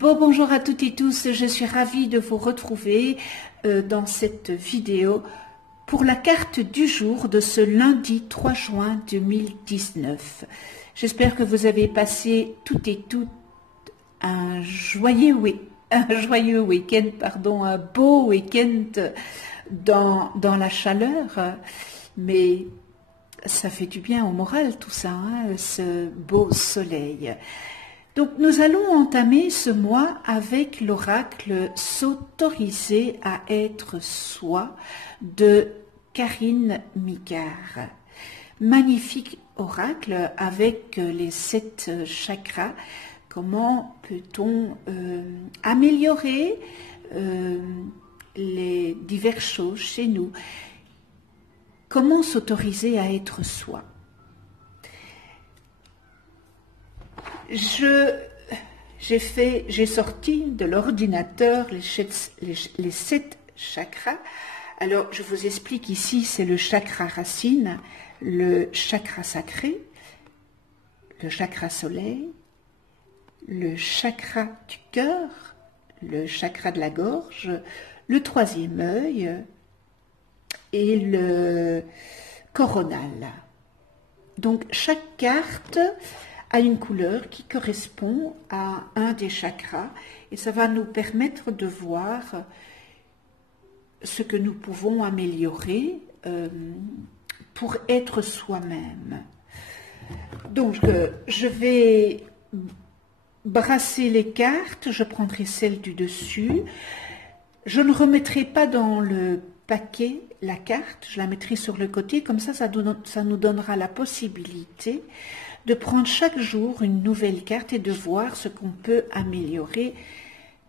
Bonjour à toutes et tous, je suis ravie de vous retrouver dans cette vidéo pour la carte du jour de ce lundi 3 juin 2019. J'espère que vous avez passé toutes et toutes un joyeux week-end, un beau week-end dans la chaleur, mais ça fait du bien au moral tout ça, hein, ce beau soleil. Donc nous allons entamer ce mois avec l'oracle S'autoriser à être soi de Karine Micard. Magnifique oracle avec les 7 chakras. Comment peut-on améliorer les diverses choses chez nous? Comment s'autoriser à être soi? J'ai sorti de l'ordinateur les 7 chakras. Alors, je vous explique ici, c'est le chakra racine, le chakra sacré, le chakra soleil, le chakra du cœur, le chakra de la gorge, le 3e œil et le coronal. Donc, chaque carte a une couleur qui correspond à un des chakras et ça va nous permettre de voir ce que nous pouvons améliorer pour être soi-même. Donc, je vais brasser les cartes, je prendrai celle du dessus. Je ne remettrai pas dans le paquet la carte, je la mettrai sur le côté, comme ça nous donnera la possibilité de prendre chaque jour une nouvelle carte et de voir ce qu'on peut améliorer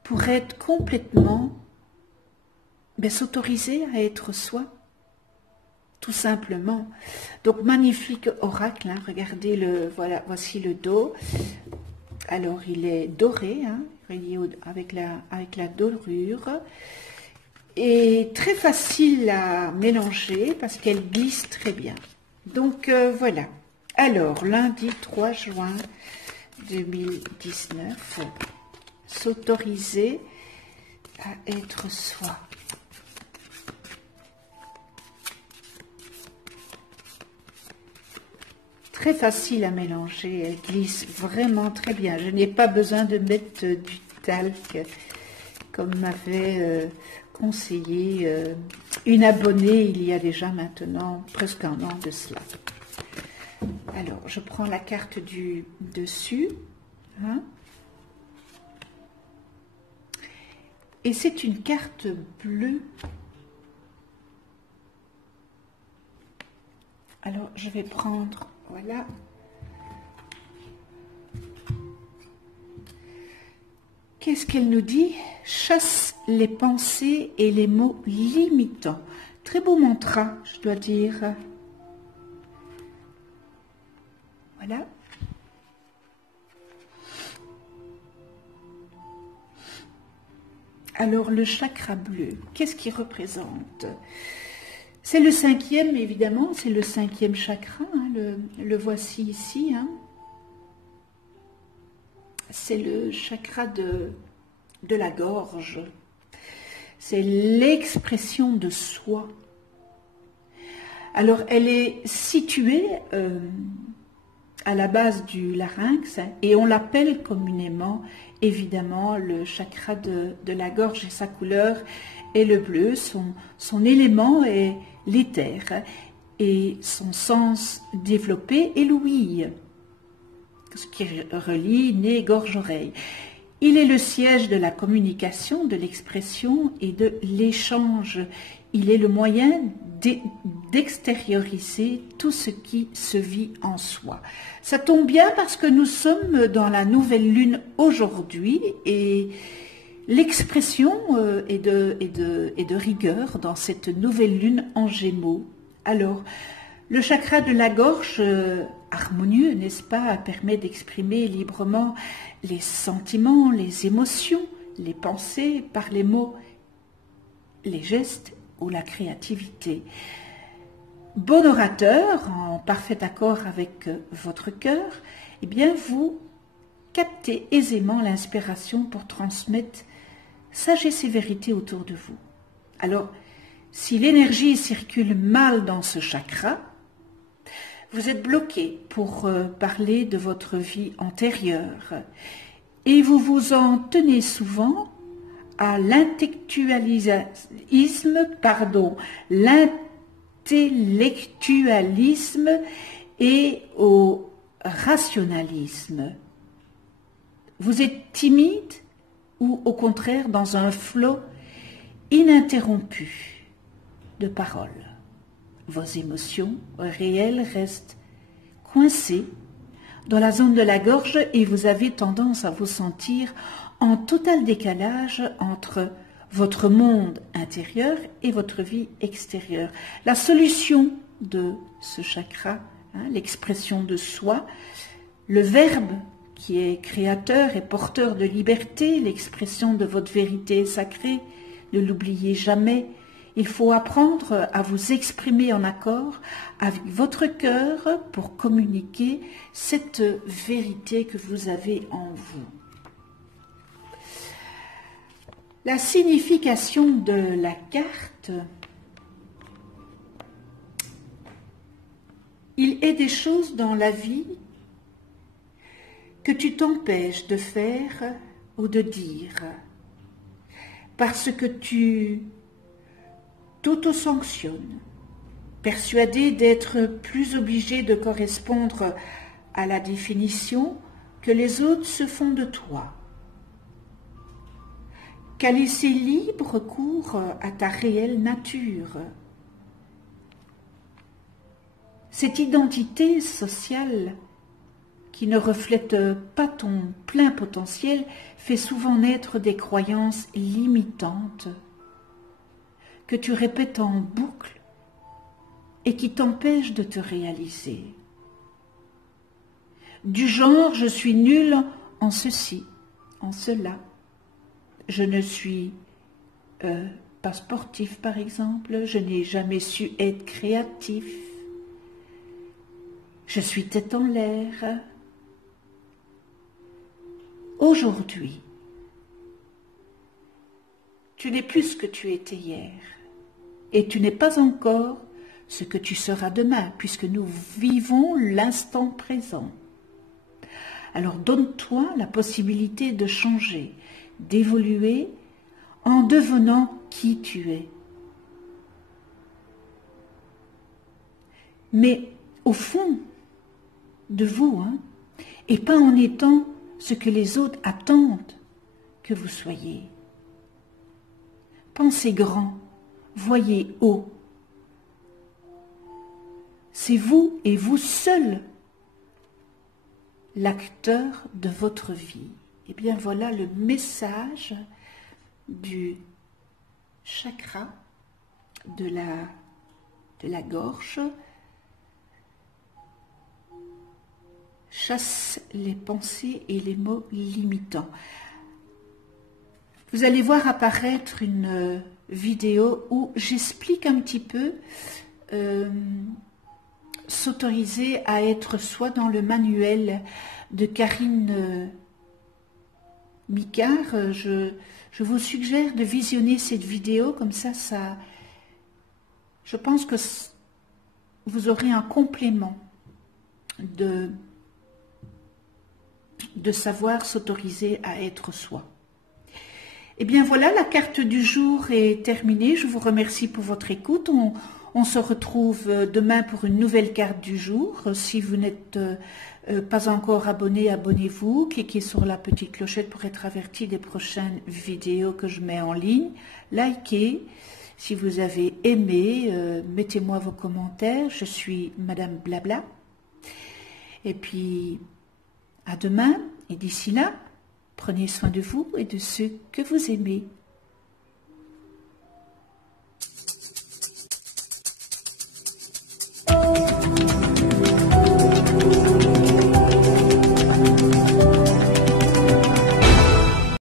pour être complètement, s'autoriser à être soi, tout simplement. Donc, magnifique oracle, hein, regardez, voici le dos. Alors, il est doré, hein, relié avec la dorure, et très facile à mélanger parce qu'elle glisse très bien. Donc, voilà. Alors, lundi 3 juin 2019, s'autoriser à être soi. Très facile à mélanger, elle glisse vraiment très bien. Je n'ai pas besoin de mettre du talc, comme m'avait conseillé une abonnée il y a déjà maintenant presque un an de cela. Alors, je prends la carte du dessus, hein, et c'est une carte bleue. Alors, je vais prendre, voilà. Qu'est-ce qu'elle nous dit? Chasse les pensées et les mots limitants. Très beau mantra, je dois dire. Voilà. Alors, le chakra bleu, qu'est-ce qu'il représente? C'est le 5e, évidemment, c'est le 5e chakra, hein, le voici ici. Hein. C'est le chakra de la gorge. C'est l'expression de soi. Alors, elle est située à la base du larynx et on l'appelle communément, évidemment, le chakra de la gorge et sa couleur est le bleu. Son élément est l'éther et son sens développé est l'ouïe, ce qui relie nez, gorge, oreille. Il est le siège de la communication, de l'expression et de l'échange. Il est le moyen d'extérioriser tout ce qui se vit en soi. Ça tombe bien parce que nous sommes dans la nouvelle lune aujourd'hui et l'expression est de rigueur dans cette nouvelle lune en Gémeaux. Alors, le chakra de la gorge, harmonieux, n'est-ce pas, permet d'exprimer librement les sentiments, les émotions, les pensées par les mots, les gestes ou la créativité. Bon orateur, en parfait accord avec votre cœur, eh bien vous capter aisément l'inspiration pour transmettre sagesse et vérité autour de vous. Alors, si l'énergie circule mal dans ce chakra, vous êtes bloqué pour parler de votre vie antérieure et vous vous en tenez souvent à l'intellectualisme et au rationalisme. Vous êtes timide ou au contraire dans un flot ininterrompu de paroles. Vos émotions réelles restent coincées dans la zone de la gorge et vous avez tendance à vous sentir en total décalage entre votre monde intérieur et votre vie extérieure. La solution de ce chakra, l'expression de soi, le verbe qui est créateur et porteur de liberté, l'expression de votre vérité sacrée, ne l'oubliez jamais. Il faut apprendre à vous exprimer en accord avec votre cœur pour communiquer cette vérité que vous avez en vous. La signification de la carte, il est des choses dans la vie que tu t'empêches de faire ou de dire parce que tu t'auto-sanctionnes, persuadé d'être plus obligé de correspondre à la définition que les autres se font de toi, qu'à laisser libre cours à ta réelle nature. Cette identité sociale qui ne reflète pas ton plein potentiel fait souvent naître des croyances limitantes que tu répètes en boucle et qui t'empêchent de te réaliser. Du genre, je suis nul en ceci, en cela. Je ne suis pas sportif, par exemple. Je n'ai jamais su être créatif. Je suis tête en l'air. Aujourd'hui, tu n'es plus ce que tu étais hier. Et tu n'es pas encore ce que tu seras demain, puisque nous vivons l'instant présent. Alors donne-toi la possibilité de changer, d'évoluer en devenant qui tu es. Mais au fond de vous, et pas en étant ce que les autres attendent que vous soyez. Pensez grand, voyez haut. C'est vous et vous seul l'acteur de votre vie. Et bien voilà le message du chakra de la gorge. Chasse les pensées et les mots limitants. Vous allez voir apparaître une vidéo où j'explique un petit peu s'autoriser à être soi dans le manuel de Karine Micard. Je vous suggère de visionner cette vidéo, comme ça, je pense que vous aurez un complément de savoir s'autoriser à être soi. Et bien voilà, la carte du jour est terminée. Je vous remercie pour votre écoute. On se retrouve demain pour une nouvelle carte du jour. Si vous n'êtes pas encore abonné, abonnez-vous. Cliquez sur la petite clochette pour être averti des prochaines vidéos que je mets en ligne. Likez. Si vous avez aimé, mettez-moi vos commentaires. Je suis Madame Blabla. Et puis, à demain. Et d'ici là, prenez soin de vous et de ceux que vous aimez.